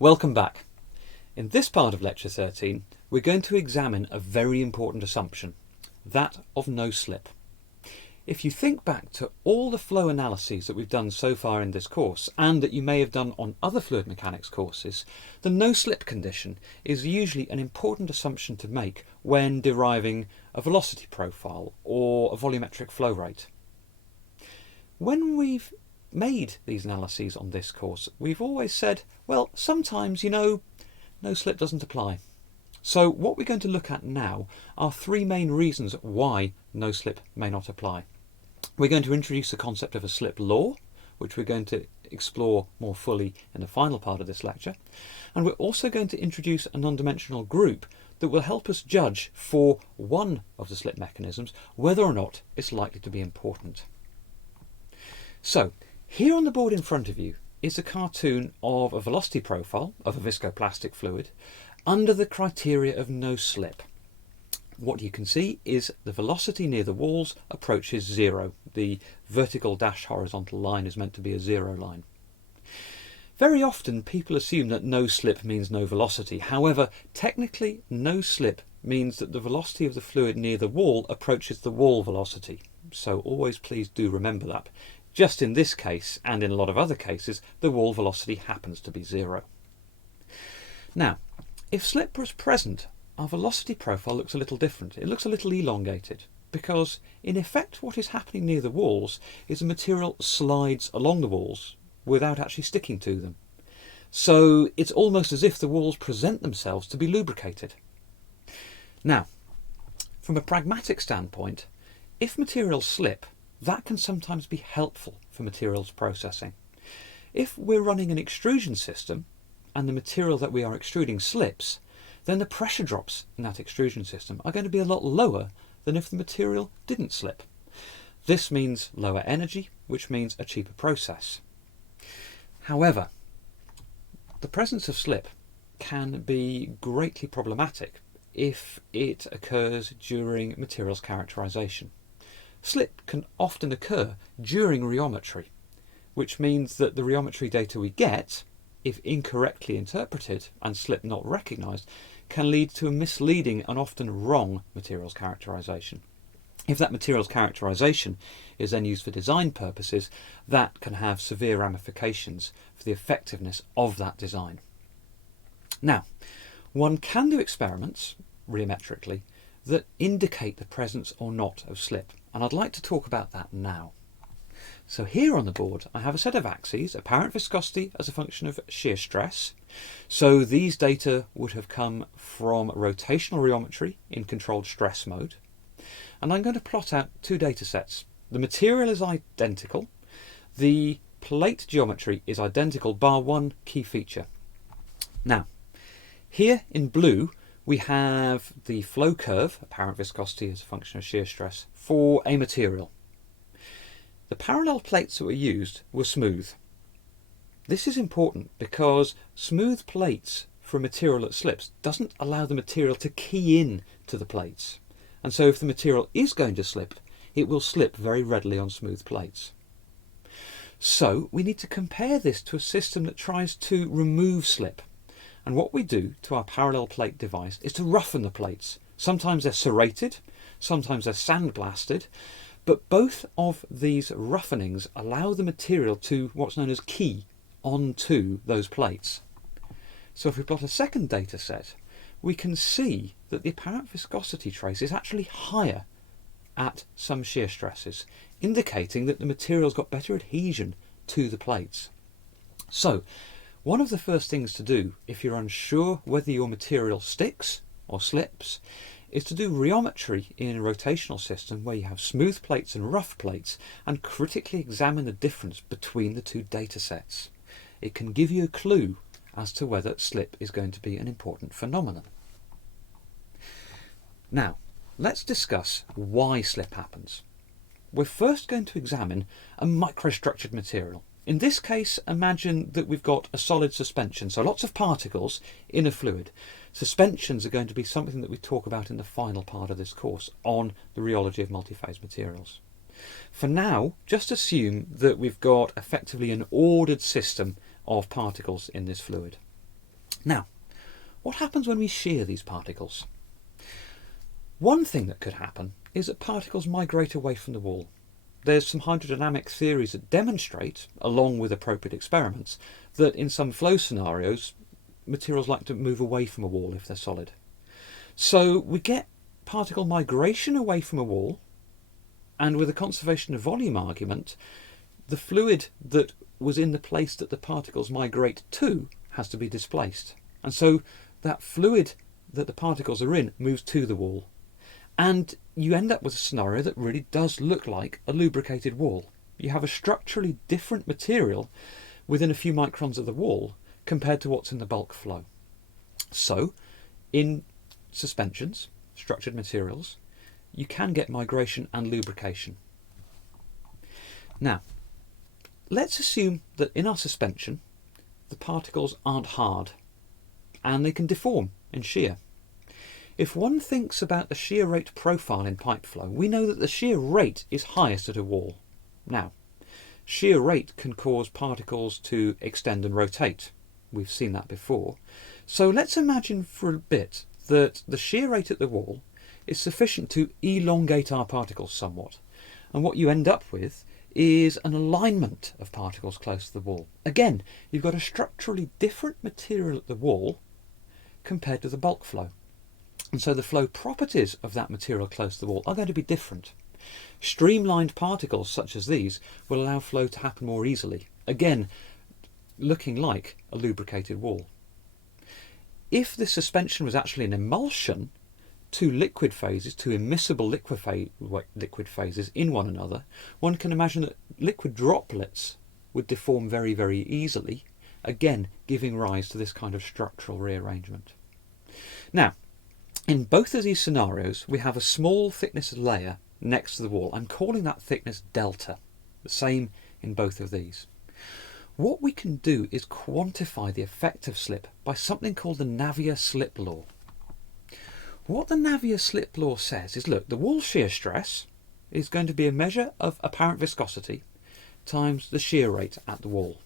Welcome back. In this part of Lecture 13, we're going to examine a very important assumption, that of no slip. If you think back to all the flow analyses that we've done so far in this course, and that you may have done on other fluid mechanics courses, the no slip condition is usually an important assumption to make when deriving a velocity profile or a volumetric flow rate. When we've made these analyses on this course, we've always said, well, sometimes, no slip doesn't apply. So what we're going to look at now are three main reasons why no slip may not apply. We're going to introduce the concept of a slip law, which we're going to explore more fully in the final part of this lecture. And we're also going to introduce a non-dimensional group that will help us judge for one of the slip mechanisms whether or not it's likely to be important. So, here on the board in front of you is a cartoon of a velocity profile of a viscoplastic fluid under the criteria of no slip. What you can see is the velocity near the walls approaches zero. The vertical dash horizontal line is meant to be a zero line. Very often people assume that no slip means no velocity. However, technically no slip means that the velocity of the fluid near the wall approaches the wall velocity. So always please do remember that. Just in this case, and in a lot of other cases, the wall velocity happens to be zero. Now, if slip was present, our velocity profile looks a little different. It looks a little elongated, because in effect what is happening near the walls is the material slides along the walls without actually sticking to them. So it's almost as if the walls present themselves to be lubricated. Now, from a pragmatic standpoint, if materials slip, that can sometimes be helpful for materials processing. If we're running an extrusion system and the material that we are extruding slips, then the pressure drops in that extrusion system are going to be a lot lower than if the material didn't slip. This means lower energy, which means a cheaper process. However, the presence of slip can be greatly problematic if it occurs during materials characterization. Slip can often occur during rheometry, which means that the rheometry data we get, if incorrectly interpreted and slip not recognised, can lead to a misleading and often wrong materials characterization. If that materials characterization is then used for design purposes, that can have severe ramifications for the effectiveness of that design. Now, one can do experiments, rheometrically, that indicate the presence or not of slip, and I'd like to talk about that now. So here on the board I have a set of axes, apparent viscosity as a function of shear stress. So these data would have come from rotational rheometry in controlled stress mode. And I'm going to plot out two data sets. The material is identical, the plate geometry is identical bar one key feature. Now, here in blue we have the flow curve, apparent viscosity as a function of shear stress, for a material. The parallel plates that were used were smooth. This is important because smooth plates for a material that slips doesn't allow the material to key in to the plates. And so if the material is going to slip, it will slip very readily on smooth plates. So we need to compare this to a system that tries to remove slip. And what we do to our parallel plate device is to roughen the plates. Sometimes they're serrated, sometimes they're sandblasted, but both of these roughenings allow the material to what's known as key onto those plates. So if we plot a second data set, we can see that the apparent viscosity trace is actually higher at some shear stresses, indicating that the material's got better adhesion to the plates. So one of the first things to do if you're unsure whether your material sticks or slips is to do rheometry in a rotational system where you have smooth plates and rough plates and critically examine the difference between the two data sets. It can give you a clue as to whether slip is going to be an important phenomenon. Now, let's discuss why slip happens. We're first going to examine a microstructured material. In this case, imagine that we've got a solid suspension, so lots of particles in a fluid. Suspensions are going to be something that we talk about in the final part of this course on the rheology of multiphase materials. For now, just assume that we've got effectively an ordered system of particles in this fluid. Now, what happens when we shear these particles? One thing that could happen is that particles migrate away from the wall. There's some hydrodynamic theories that demonstrate, along with appropriate experiments, that in some flow scenarios, materials like to move away from a wall if they're solid. So we get particle migration away from a wall, and with a conservation of volume argument, the fluid that was in the place that the particles migrate to has to be displaced. And so that fluid that the particles are in moves to the wall. And you end up with a scenario that really does look like a lubricated wall. You have a structurally different material within a few microns of the wall compared to what's in the bulk flow. So, in suspensions, structured materials, you can get migration and lubrication. Now, let's assume that in our suspension, the particles aren't hard and they can deform in shear. If one thinks about the shear rate profile in pipe flow, we know that the shear rate is highest at a wall. Now, shear rate can cause particles to extend and rotate. We've seen that before. So let's imagine for a bit that the shear rate at the wall is sufficient to elongate our particles somewhat. And what you end up with is an alignment of particles close to the wall. Again, you've got a structurally different material at the wall compared to the bulk flow. And so the flow properties of that material close to the wall are going to be different. Streamlined particles such as these will allow flow to happen more easily, again looking like a lubricated wall. If the suspension was actually an emulsion, two liquid phases, two immiscible liquid phases in one another, one can imagine that liquid droplets would deform very, very easily, again giving rise to this kind of structural rearrangement. Now, in both of these scenarios, we have a small thickness layer next to the wall. I'm calling that thickness delta, the same in both of these. What we can do is quantify the effect of slip by something called the Navier-Slip Law. What the Navier-Slip Law says is, look, the wall shear stress is going to be a measure of apparent viscosity times the shear rate at the wall.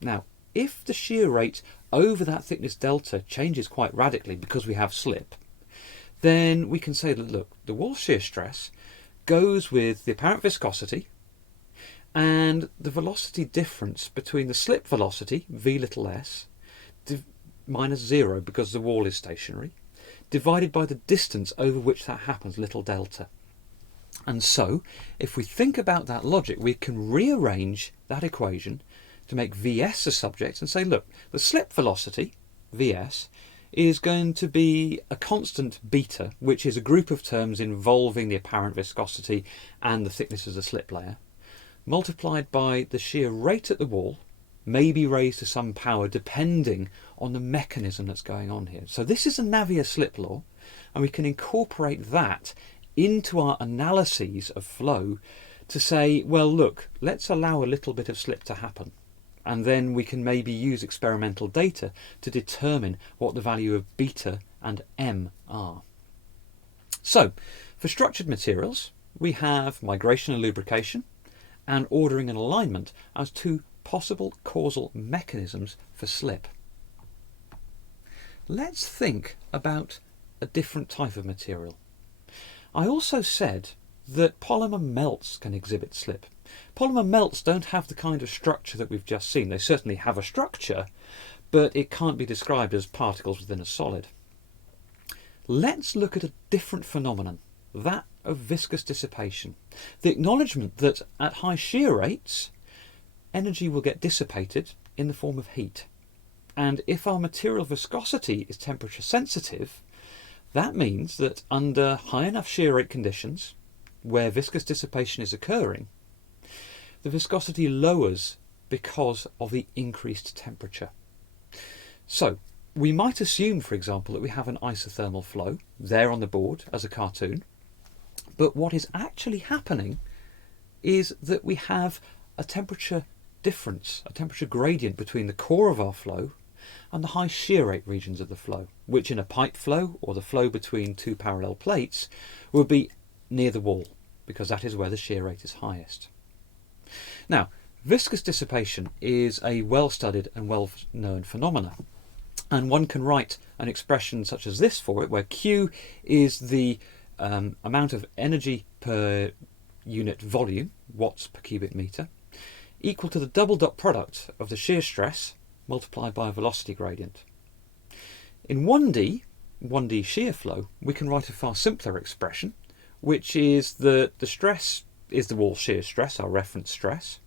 Now, if the shear rate over that thickness delta changes quite radically because we have slip, then we can say that, look, the wall shear stress goes with the apparent viscosity and the velocity difference between the slip velocity, v little s, minus 0 because the wall is stationary, divided by the distance over which that happens, little delta. And so, if we think about that logic, we can rearrange that equation to make Vs a subject and say, look, the slip velocity, Vs, is going to be a constant beta, which is a group of terms involving the apparent viscosity and the thickness of the slip layer, multiplied by the shear rate at the wall, may be raised to some power depending on the mechanism that's going on here. So this is a Navier-Slip Law, and we can incorporate that into our analyses of flow to say, well, look, let's allow a little bit of slip to happen. And then we can maybe use experimental data to determine what the value of beta and m are. So, for structured materials, we have migration and lubrication and ordering and alignment as two possible causal mechanisms for slip. Let's think about a different type of material. I also said that polymer melts can exhibit slip. Polymer melts don't have the kind of structure that we've just seen. They certainly have a structure, but it can't be described as particles within a solid. Let's look at a different phenomenon, that of viscous dissipation. The acknowledgement that at high shear rates, energy will get dissipated in the form of heat. And if our material viscosity is temperature sensitive, that means that under high enough shear rate conditions, where viscous dissipation is occurring, the viscosity lowers because of the increased temperature. So, we might assume, for example, that we have an isothermal flow there on the board as a cartoon, but what is actually happening is that we have a temperature difference, a temperature gradient between the core of our flow and the high shear rate regions of the flow, which in a pipe flow or the flow between two parallel plates would be near the wall, because that is where the shear rate is highest. Now, viscous dissipation is a well-studied and well-known phenomena. And one can write an expression such as this for it, where Q is the amount of energy per unit volume, watts per cubic metre, equal to the double dot product of the shear stress multiplied by a velocity gradient. In 1D shear flow, we can write a far simpler expression, which is that the stress is the wall shear stress, our reference stress.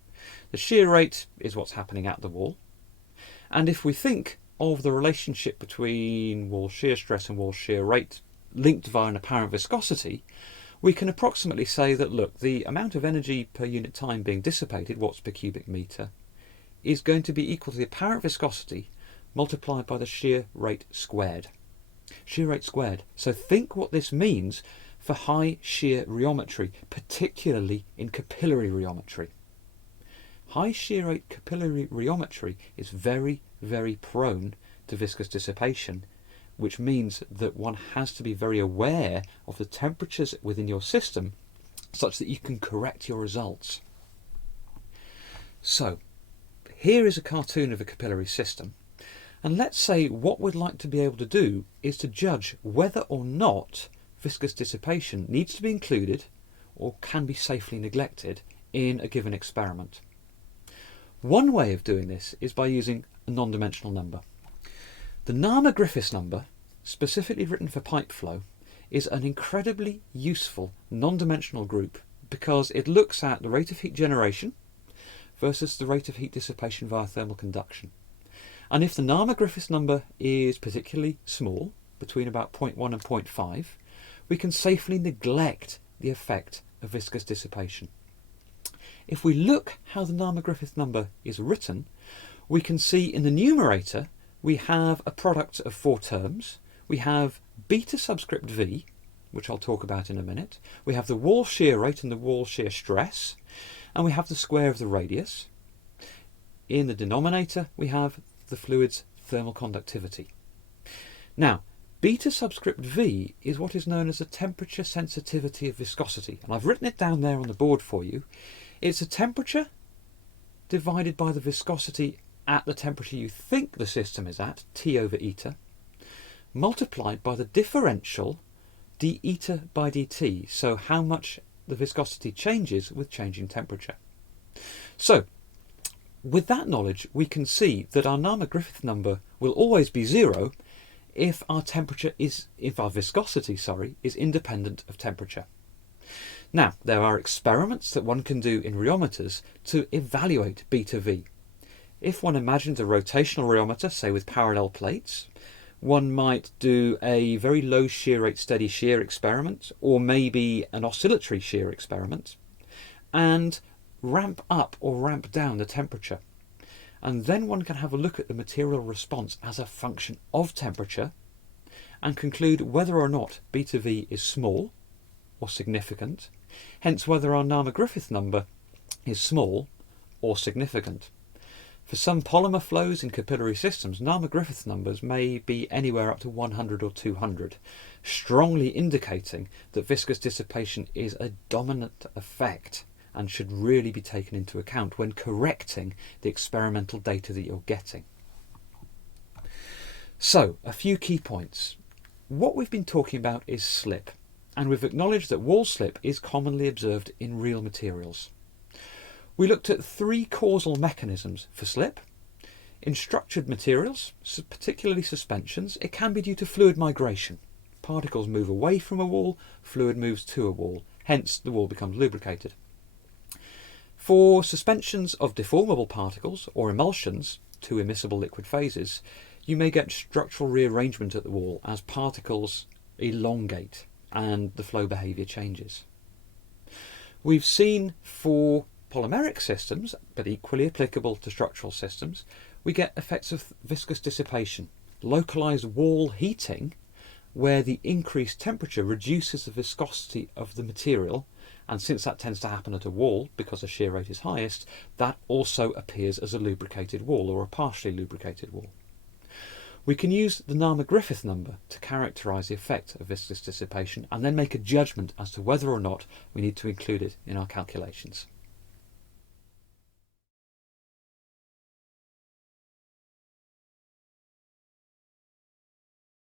The shear rate is what's happening at the wall. And if we think of the relationship between wall shear stress and wall shear rate linked via an apparent viscosity, we can approximately say that, look, the amount of energy per unit time being dissipated, watts per cubic metre, is going to be equal to the apparent viscosity multiplied by the shear rate squared. Shear rate squared. So think what this means for high shear rheometry, particularly in capillary rheometry. High shear rate capillary rheometry is very, very prone to viscous dissipation, which means that one has to be very aware of the temperatures within your system such that you can correct your results. So, here is a cartoon of a capillary system, and let's say what we'd like to be able to do is to judge whether or not viscous dissipation needs to be included or can be safely neglected in a given experiment. One way of doing this is by using a non-dimensional number. The Navier-Griffiths number, specifically written for pipe flow, is an incredibly useful non-dimensional group because it looks at the rate of heat generation versus the rate of heat dissipation via thermal conduction. And if the Navier-Griffiths number is particularly small, between about 0.1 and 0.5, we can safely neglect the effect of viscous dissipation. If we look how the Navier-Griffiths number is written, we can see in the numerator we have a product of 4 terms. We have beta subscript v, which I'll talk about in a minute. We have the wall shear rate and the wall shear stress, and we have the square of the radius. In the denominator we have the fluid's thermal conductivity. Now, beta subscript v is what is known as the temperature sensitivity of viscosity, and I've written it down there on the board for you. It's a temperature divided by the viscosity at the temperature you think the system is at, T over eta, multiplied by the differential d eta by dt, so how much the viscosity changes with changing temperature. So, with that knowledge, we can see that our Navier-Griffiths number will always be 0 if our viscosity is independent of temperature. Now, there are experiments that one can do in rheometers to evaluate beta V. If one imagines a rotational rheometer, say with parallel plates, one might do a very low shear rate steady shear experiment, or maybe an oscillatory shear experiment, and ramp up or ramp down the temperature. And then one can have a look at the material response as a function of temperature and conclude whether or not beta V is small or significant, hence whether our Navier-Griffiths number is small or significant. For some polymer flows in capillary systems, Navier-Griffiths numbers may be anywhere up to 100 or 200, strongly indicating that viscous dissipation is a dominant effect and should really be taken into account when correcting the experimental data that you're getting. So, a few key points. What we've been talking about is slip, and we've acknowledged that wall slip is commonly observed in real materials. We looked at 3 causal mechanisms for slip. In structured materials, particularly suspensions, it can be due to fluid migration. Particles move away from a wall, fluid moves to a wall, hence the wall becomes lubricated. For suspensions of deformable particles or emulsions, 2 immiscible liquid phases, you may get structural rearrangement at the wall as particles elongate and the flow behaviour changes. We've seen for polymeric systems, but equally applicable to structural systems, we get effects of viscous dissipation, localised wall heating, where the increased temperature reduces the viscosity of the material, and since that tends to happen at a wall because the shear rate is highest, that also appears as a lubricated wall or a partially lubricated wall. We can use the Navier-Griffiths number to characterise the effect of viscous dissipation and then make a judgment as to whether or not we need to include it in our calculations.